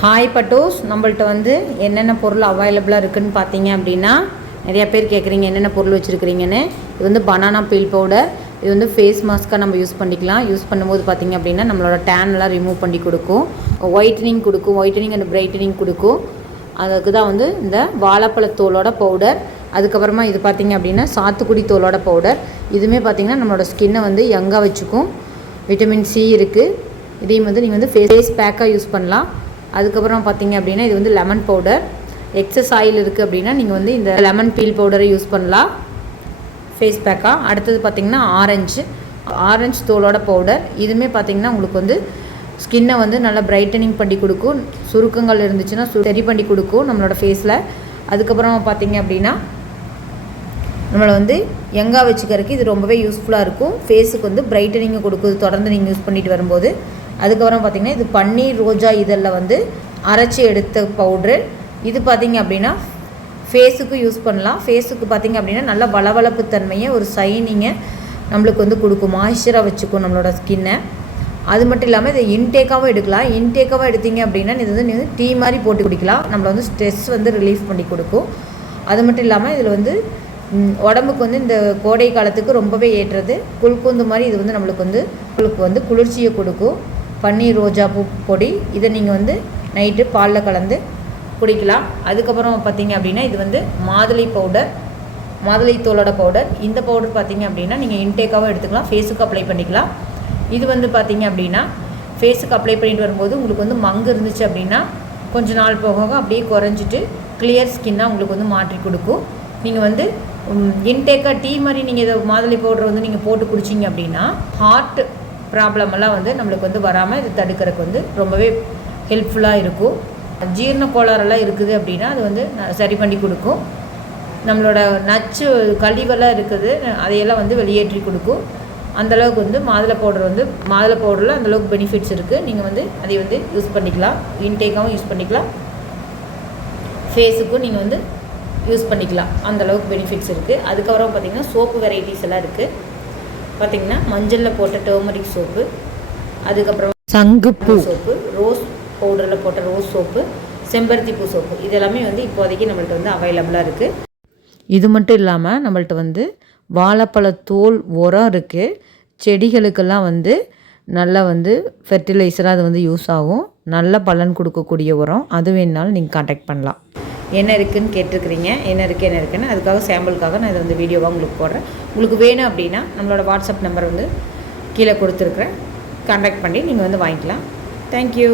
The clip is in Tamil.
ஹாய் பட்டோஸ் நம்மள்ட்ட வந்து என்னென்ன பொருள் அவைலபிளாக இருக்குதுன்னு பார்த்தீங்க அப்படின்னா நிறையா பேர் கேட்குறீங்க என்னென்ன பொருள் வச்சுருக்கிறீங்கன்னு. இது வந்து பனானா பீல் பவுடர் இது வந்து ஃபேஸ் மாஸ்க்காக நம்ம யூஸ் பண்ணிக்கலாம். யூஸ் பண்ணும்போது பார்த்தீங்க அப்படின்னா நம்மளோட டேன்லாம் எல்லாம் ரிமூவ் பண்ணி கொடுக்கும். ஒயிட்டனிங் கொடுக்கும். ஒயிட்டனிங் அண்ட் பிரைட்டனிங் கொடுக்கும். அதுக்கு தான் வந்து இந்த வாழைப்பழத்தோலோட பவுடர் அதுக்கப்புறமா இது பார்த்திங்க அப்படின்னா சாத்துக்குடி தோலோட பவுடர் இதுவுமே பார்த்தீங்கன்னா நம்மளோட ஸ்கின்னை வந்து யங்காக வச்சுக்கும். விட்டமின் சி இருக்குது இதையும் வந்து நீங்கள் வந்து ஃபேஸ் பேக்காக யூஸ் பண்ணலாம். அதுக்கப்புறம் பார்த்தீங்க அப்படின்னா இது வந்து லெமன் பவுடர் எக்ஸஸ் ஆயில் இருக்குது அப்படின்னா நீங்கள் வந்து இந்த லெமன் பீல் பவுடரை யூஸ் பண்ணலாம். ஃபேஸ் பேக்காக அடுத்தது பார்த்திங்கன்னா ஆரஞ்சு ஆரஞ்சு தோலோட பவுடர் இதுவுமே பார்த்திங்கன்னா உங்களுக்கு வந்து ஸ்கின்னை வந்து நல்லா பிரைட்டனிங் பண்ணி கொடுக்கும். சுருக்கங்கள் இருந்துச்சுன்னா சரி பண்ணி கொடுக்கும் நம்மளோட ஃபேஸில் அதுக்கப்புறமா பார்த்தீங்க அப்படின்னா நம்மளை வந்து யங்காக வச்சுக்கிறதுக்கு இது ரொம்பவே யூஸ்ஃபுல்லாக இருக்கும். ஃபேஸுக்கு வந்து பிரைட்டனிங்கை கொடுக்குது தொடர்ந்து நீங்கள் யூஸ் பண்ணிட்டு வரும்போது. அதுக்கப்புறம் பார்த்தீங்கன்னா இது பன்னீர் ரோஜா இதழில் வந்து அரைச்சி எடுத்த பவுட்ரு. இது பார்த்தீங்க அப்படின்னா ஃபேஸுக்கு யூஸ் பண்ணலாம். ஃபேஸுக்கு பார்த்தீங்க அப்படின்னா நல்ல வளவளப்பு தன்மையை ஒரு சைனிங்கை நம்மளுக்கு வந்து கொடுக்கும். மாய்ஸ்சராக வச்சுக்கும் நம்மளோட ஸ்கின்னை அது மட்டும் இல்லாமல் இதை இன்டேக்காகவும் எடுக்கலாம். இன்டேக்காகவும் எடுத்தீங்க அப்படின்னா இது வந்து நீங்கள் டீ மாதிரி போட்டு குடிக்கலாம். நம்மளை வந்து ஸ்ட்ரெஸ் வந்து ரிலீஃப் பண்ணி கொடுக்கும். அது மட்டும் இல்லாமல் இதில் வந்து உடம்புக்கு வந்து இந்த கோடை காலத்துக்கு ரொம்பவே ஏற்றது. குல்கூந்து மாதிரி இது வந்து நம்மளுக்கு வந்து உங்களுக்கு வந்து குளிர்ச்சியை கொடுக்கும். பன்னீர் ரோஜா பூ பொடி. இதை நீங்கள் வந்து நைட்டு பாலில் கலந்து குடிக்கலாம். அதுக்கப்புறம் பார்த்தீங்க அப்படின்னா இது வந்து மாதுளை பவுடர் மாதுளை தோலோட பவுடர் இந்த பவுடர் பார்த்தீங்க அப்படின்னா நீங்கள் இன்டேக்காகவும் எடுத்துக்கலாம். ஃபேஸுக்கு அப்ளை பண்ணிக்கலாம். இது வந்து பார்த்தீங்க அப்படின்னா ஃபேஸுக்கு அப்ளை பண்ணிட்டு வரும்போது உங்களுக்கு வந்து மங்கு இருந்துச்சு அப்படின்னா கொஞ்ச நாள் போக போக அப்படியே குறைஞ்சிட்டு கிளியர் ஸ்கின்னாக உங்களுக்கு வந்து மாற்றி கொடுக்கும். நீங்கள் வந்து இன்டேக்காக டீ மாதிரி நீங்கள் இதை மாதுளை பவுடர் வந்து நீங்கள் போட்டு குடிச்சிங்க அப்படின்னா ஹார்ட் ப்ராப்ளம் எல்லாம் வந்து நம்மளுக்கு வந்து வராமல் இது தடுக்கிறதுக்கு வந்து ரொம்பவே ஹெல்ப்ஃபுல்லாக இருக்கும். ஜீரண கோளாறெல்லாம் இருக்குது அப்படின்னா அது வந்து ந- சரி பண்ணி கொடுக்கும். நம்மளோட நச்சு கழிவெல்லாம் இருக்குது அதையெல்லாம் வந்து வெளியேற்றி கொடுக்கும். அந்தளவுக்கு வந்து மாதுளை பவுடர் வந்து மாதுளை பவுடரில் அந்தளவுக்கு பெனிஃபிட்ஸ் இருக்குது நீங்கள் வந்து அதை வந்து யூஸ் பண்ணிக்கலாம். இன்டேக்காகவும் யூஸ் பண்ணிக்கலாம். ஃபேஸுக்கும் நீங்கள் வந்து யூஸ் பண்ணிக்கலாம். அந்த அளவுக்கு பெனிஃபிட்ஸ் இருக்குது அதுக்கப்புறம் பார்த்திங்கன்னா சோப்பு வெரைட்டிஸ் எல்லாம் இருக்குது பார்த்தீங்கன்னா மஞ்சளில் போட்ட டர்மரிக் சோப்பு அதுக்கப்புறம் சங்குப்பூ சோப்பு ரோஸ் பவுடரில் போட்ட ரோஸ் சோப்பு செம்பருத்தி பூ சோப்பு இது எல்லாமே வந்து இப்போதைக்கு நம்மள்ட்ட வந்து அவைலபிளாக இருக்குது இது மட்டும் இல்லாமல் நம்மள்ட்ட வந்து வாழைப்பழ தோல் உரம் இருக்குது செடிகளுக்கெல்லாம் வந்து நல்லா வந்து ஃபெர்டிலைசராக அது வந்து யூஸ் ஆகும். நல்ல பலன் கொடுக்கக்கூடிய உரம். அது வேணுனாலும் நீங்கள் காண்டாக்ட் பண்ணலாம். என்ன இருக்குதுன்னு கேட்டிருக்கிறீங்க என்ன இருக்குது என்ன இருக்குன்னு அதுக்காக சாம்பிளுக்காக நான் இதை வந்து வீடியோவாக உங்களுக்கு போடுறேன். உங்களுக்கு வேணும் அப்படின்னா நம்மளோட வாட்ஸ்அப் நம்பர் வந்து கீழே கொடுத்துருக்குறேன். கான்டாக்ட் பண்ணி நீங்கள் வந்து வாங்கிக்கலாம். தேங்க்யூ